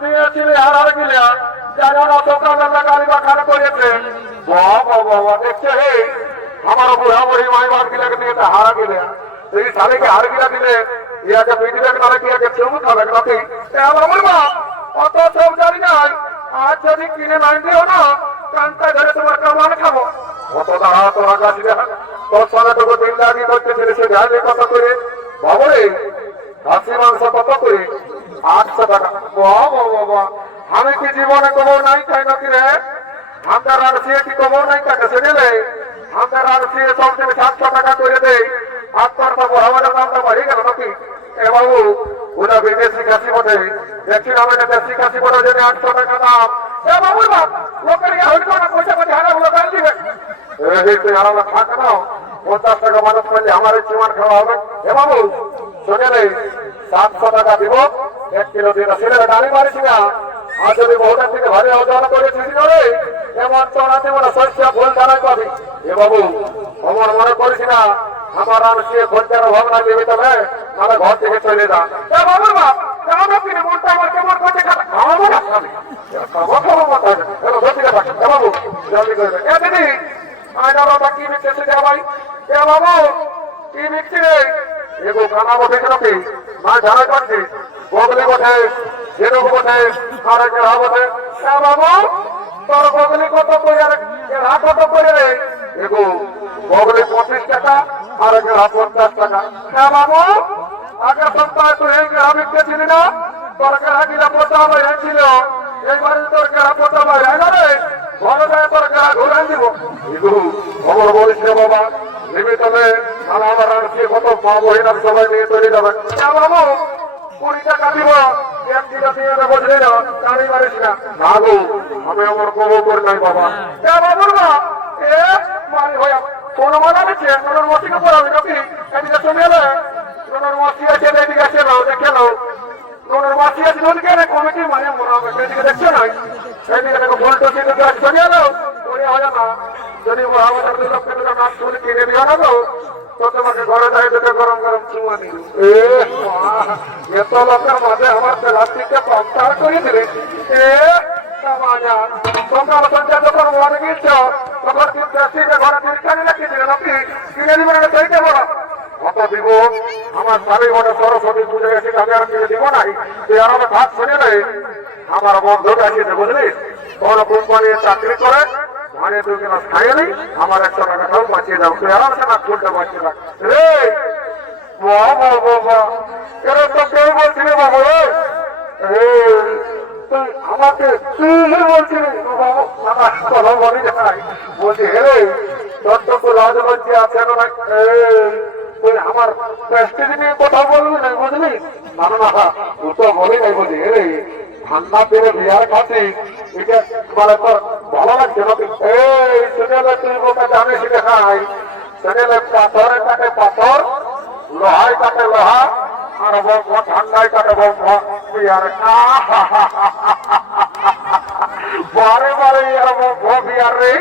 দিয়েছিলে আর আর গিলা যারা সকালবেলা গাড়ি বাখানা করেছে বাবা বাবা দেখছে, হে, আমার বুড়া বুড়ি মায় বাপ গিলাকে নিয়ে হারা গেলে এই সালেকে হার গিলা দিলে ইয়াকে পিটিবেন না কি ইয়াকে চুমু খাবে নাকি? বাবুর বাপ অত সব জানি নাই, আজ যদি কিনে নাই দিও না, কানটা ধরে তোমার কামান খাব। কত দাঁড়া তোরা কাছে তোর সঙ্গে তোকে দিন দাবি করতেছিল সে জানি কত করে? বাবরে, খাসি মাংস কত করে? আটশো টাকা। আমি কি জীবনে নাই নাকি রে? আমরা রাজশিয়ে কি কবর নাই তাকে শুনে নে আমরা রাজশিয়ে সব থেকে সাতশো টাকা করে দেই। আর তার বাবু আমাদের দামটা বাড়িয়ে গেল নাকি? এ বাবু, ওটা বিদেশি কাশি বটে। দেখছি এটা দেশি কাশি বটে জন্য আটশো টাকা দাম। এ বাবুর বাপ লোকের ইয়া হইতো না পয়সা পাতি হারা হলো গাল দিবে। তুই আলাদা থাক না। পঞ্চাশ টাকা মানুষ করলে আমার চিমান খাওয়া হবে। এ বাবু, শুনে রে, সাতশো টাকা দিব, এক কিলো দিয়ে ছেলেরা গাড়ি মারিস না। আর যদি বহুটা থেকে ভারী ওজন করেছিস রে এমন চড়াতে মনে শস্য ভুল দাঁড়াই পাবি এ বাবু আমার মনে করিস না, আমার আর সে খরচার ভাবনা দেবে তবে। আমার ঘর থেকে চলে যা। বাবুর বাপ কেমন কিনে মনটা আমার কেমন করছে খাওয়াবো না খাবি খাব মাথা থাক এ বাবু জলদি করবে এ দিদি আয়না বাবা কি বিকছে দে ভাই? এ বাবু, কি বিকছি রে? এগো কানা বসে মা ঝাড়া করছি বগলে বসে যেরকম বসে আর কেড়া বসে এ বাবু তোর বগলি কত করে কেড়া কত করে রে? এগো বগলে পঁচিশ টাকা আর কেড়া পঞ্চাশ টাকা। এ বাবু আগের সপ্তাহে তুই এই কেড়া বিকতেছিলি না তোর কেড়া গিলা পোটা বাইরে ছিল। এইবারে তোর কেড়া পোটা বাইরে না রে? ঘরে যায় তোর কেড়া ঘুরে দিব এগো খবর বলিস বাবা আর আমার আর বহিনার সবাই নিয়ে তৈরি যাবে। কুড়ি টাকা দিব। এক দিনে দিয়ে দেবো বুঝলি না গাড়ি মারিস না গো আমি আমার কবর করে নাই, বাবা। এ বাবুর মা, এ, মারি হয়ে কোন মানা দিচ্ছে কোন মসিকে পড়াবি নাকি এদিকে চলে এলে কোন মসি আছে এদিকে আছে নাও দেখে নাও কোন মসি আছে ওদিকে না কমিটি মানে মনে হবে। সেদিকে দেখছ না? এদিকে দেখো ভোল্টো চিন্তা চলে এলো। চলে হয় না যদি আমাদের দুই লক্ষ টাকা নাচ কিনে দিও না তো তো তোমাকে ঘরে যাই দুটো গরম গরম চুমা দিল। এ মা, এত লোকের মাঝে আমার প্লাস্টিককে পঞ্চার করে দিলে। এ সমাজা তোমরা সঞ্চয় যখন মনে গিয়েছ তখন কি প্লাস্টিকের ঘরে তিরকানি রাখি দিলে নাকি? কিনে দিবে না সেইটা বলো। কত দিব। আমার স্বামী মনে সরস্বতী পুজো গেছে আমি আর কিনে দিব নাই। আর আমার ভাত শুনে নেই। আমার বন্ধুটা এসেছে বুঝলিস কোন কোম্পানির চাকরি করে মানে তুই কেন নেই? আমার একশো টাকাটাও বাঁচিয়ে দাও। তুই আরামসে না চুলটা বাঁচিয়ে দাও। রে! বাবা বাবা এরা তো কেউ বলছিলে বাবা রে! এই, তুই আমাকে তুই বলছিলি বাবা আমার কথা বলি নাই বলছি হে রে! তো রাজবঞ্চে আছে না আমার প্রেস্টিজ নিয়ে কথা বলবি না বুঝলি? না না ও তো বলি নাই বলছি রে! ঠান্ডা পেরে বিয়ার খাচ্ছি এটা মানে তোর ভালো লাগছে না এই শুনেলে তুই জানিস রে খাই পাথরে কাটে পাথর, লোহায় কাটে লোহা, আর বউ ঠান্ডায় কাটে বউ বিয়ার বারে বারে আর বউ বিয়ার রে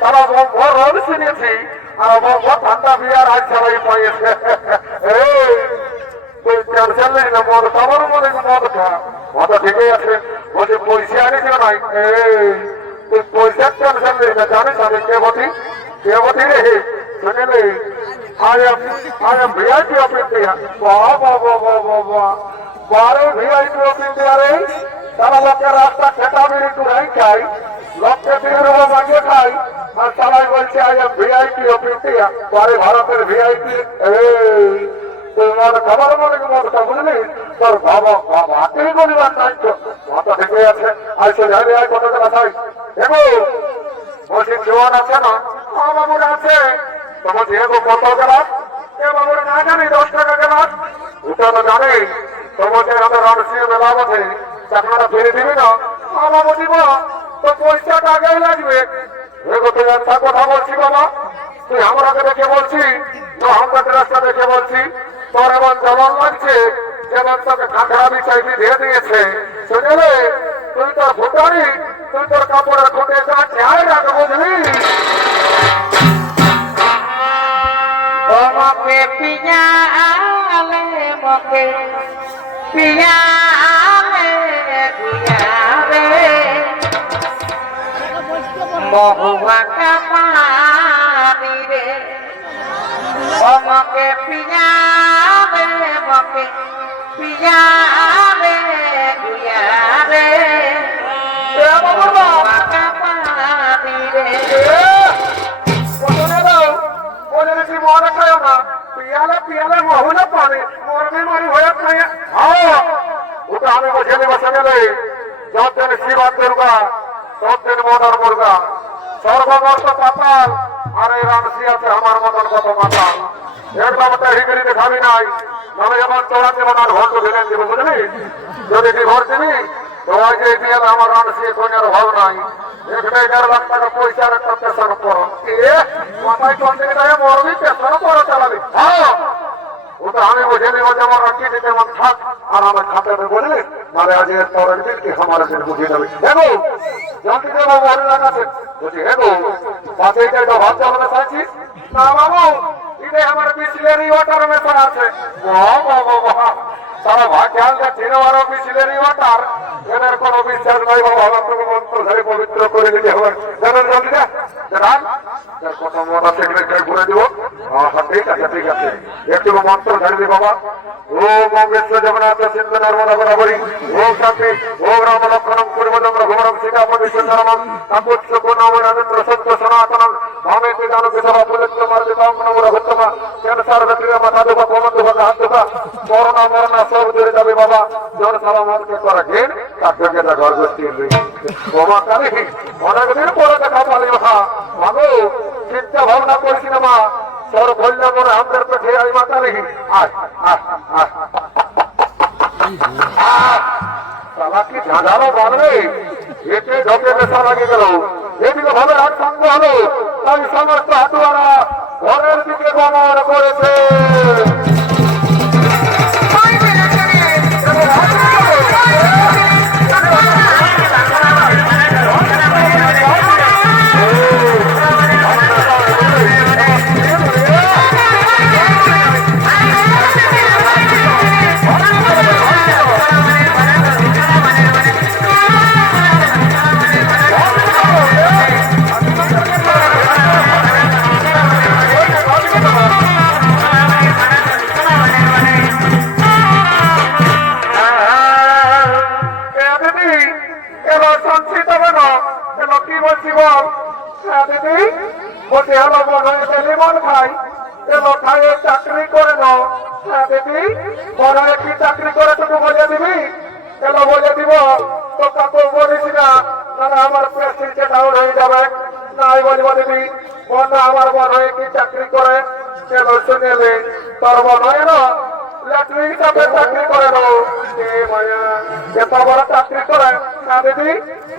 তারা বউ রোদ আর বউ ঠান্ডা বিয়ার আজ সবাই পাইছে এই তুই ক্যান্সেল নেই না মদ সবার মনে খা। মদ ঠিকই আছে। বলছে, পয়সা আনিস নাই তুই পয়সা ক্যান্সেল নেই না, জানিস আমি কে বটি? কে বটি রে শুনে নে I am I am VIP of India বাহ বাহ বাহ বাহ বাহ বাহ বারে ভিআইপি রে তারা লোকের রাস্তা খেটা একটু নাই খাই। লক্ষ্যে তিন রুপা খাই। আর সবাই বলছে I am VIP of India বারে ভারতের ভিআইপি এই তোমার খাবার মনে মনটা বুঝলি তোর বাবা বাবাকেই বলিবার নাই তো মাথা থেকে আছে আর সে জানি আর কত টাকা চাই? এগো বলছি জোয়ান আছে না? বাবুর আছে। তো বলছি এগো, কত গেলাস এ বাবুর না জানি, দশ টাকা গেলাস ওটা তো জানি। তো বলছে আমাদের রামসিংহ মেলা বসে চাকরাটা ফিরে দিবি না? আমাকে দিব। তো পয়সাটা আগেই লাগবে। এগো, তুই একটা কথা বলছি বাবা। তুই আমরাকে দেখে বলছি তো আমরা রাস্তা দেখে বলছি। তোর এমন জলন লাগছে যেমন তোকে কাঁকড়া বিছাই দিয়ে দিয়েছে। শুনলে তুই তোর ভুটানি তুই তোর কাপড়ের খুঁটে কাছে আয় রাখ বুঝলি? মকে পিয়ালে মকে পিয়ালে গুয়ারে মহুয়া কামারি ততদিন মদর মুর্গা পাতাল, আর এই রামসি আছে আমার মতন কত মাতাল একদম হিগড়ি দেখাবি নাই, নাহলে যেমন চড়া দেবেন আর ঘর ভেঙে দিব, বুঝলি? যদি ডিভোর্স দিবি তো ওই যে আমার রামসি এখন ভাব নাই একটা হ্যাঁ। আমি পরের দিন কি আমার বুঝিয়ে দেবে। দেখো জানতে দেবো মনে লাগাছে বুঝি হেগো পাশে এটা একটা ভাত চালানো চাইছি না বাবু এটা আমার বিসলেরি ওয়াটার মেশা আছে বাহ বাহ বাহ বাহ তারা ভাগ খেয়াল যাচ্ছে আরও বিসলেরি ওয়াটার এদের কোনো বিশ্বাস নাই বাবা আপনাকে মন্ত্র ধরে পবিত্র করে দিতে হবে জানেন জলদি না মনে ঘুরে দিব আচ্ছা ঠিক আছে ঠিক আছে একটু মন্ত্র ধরে দিই বাবা ও মঙ্গেশ্বর জগন্নাথ সিন্ধু নর্মদা বরাবরী ও শান্তি ও রাম লক্ষণম পূর্বদম রঘুবরম সীতাপতি সুন্দরমম কাকুৎস গুণম রাজেন্দ্র সত্য সনাতনম ভামে পিতানু কেশব পুলিত্র মার্জিতাম নম রঘুত্তম ক্যান্সার ব্যক্তির মাথা, দুঃখ কোমর দুঃখ হাত দুঃখ? করোনা মরণা সব দূরে যাবে বাবা। জন সারা মনকে করা ঘের কার্যকে ঘর গোষ্ঠী বাবা কালী অনেকদিন পরে দেখা পালি মা মাগো, চিন্তা ভাবনা করছি না, মা। তোর বললে মনে আমাদের পেটে আই মাতা রেখি আয় আয় আয়। সালা কি ঝাঁঝালো বানবে এতে ঢোকে নেশা লাগে গেল এদিকে ভাবে সঙ্গ হলো, তাই সমস্ত হাতুয়ারা ঘরের দিকে গমন করেছে। আমার প্রেসিডেন্ট ডাউন হয়ে যাবে। নাই বলব দিবি বল না আমার বড় হয়ে কি চাকরি করে? এলো শুনেলে তোর বড় হয় না। ল্যাট্রিন চাকরি করে মায়া এত বড় চাকরি করে। না দিদি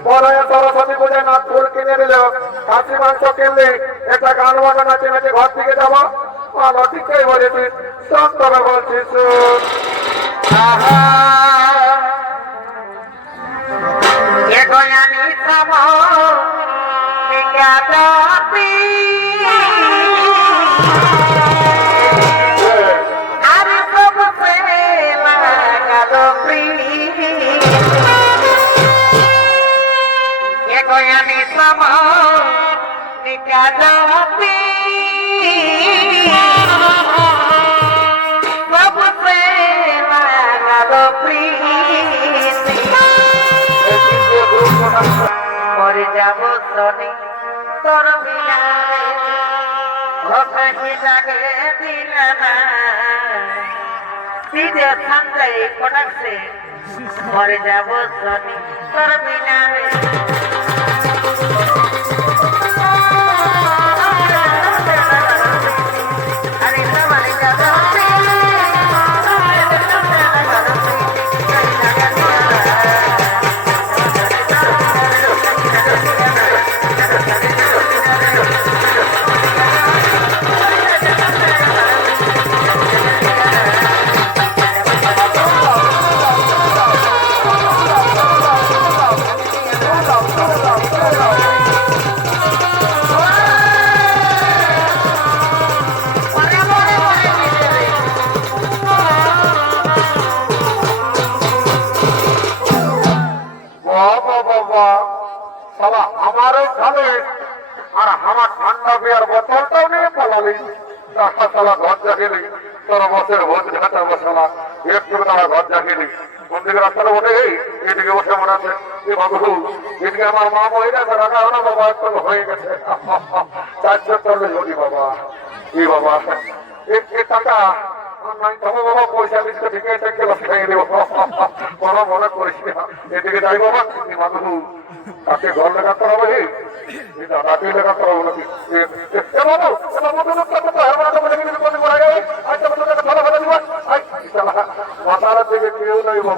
বড় সরস্বতী পুজোয় নাচ ফুল কিনে দিল। খাসি মাংস কিনলি একটা গান বাজনা নাচে নাচে ঘর থেকে যাব? ভালো ঠিকই বলেছিস। সন্তরে বলছিস এগোয়ানি এগোয়ানি সম বিজ্ঞাপতি সব সে লাগাদো প্রীতি। মরে যাব শনি তোর বিনারে ঘটাকি জাগে দিল না দিদে সঞ্জয় প্রোডাকশে মরে যাব শনি তোর বিনারে একটু ঘর জাগেলি কোন দিকে পয়সা দিচ্ছে মনে করিস না এদিকে যাই বাবা তাকে ঘর লেখাতে হবে তাকে লেখাতে হবে এ- এ- এ বাবু এ বাবু তুমি কত তো হেরবার তো বলে গেলি কোন করে গেলে আচ্ছা বলে তোকে ভালো ভালো দিব আই শালা মাথার দিকে কেউ নেই বাবা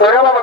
உறவு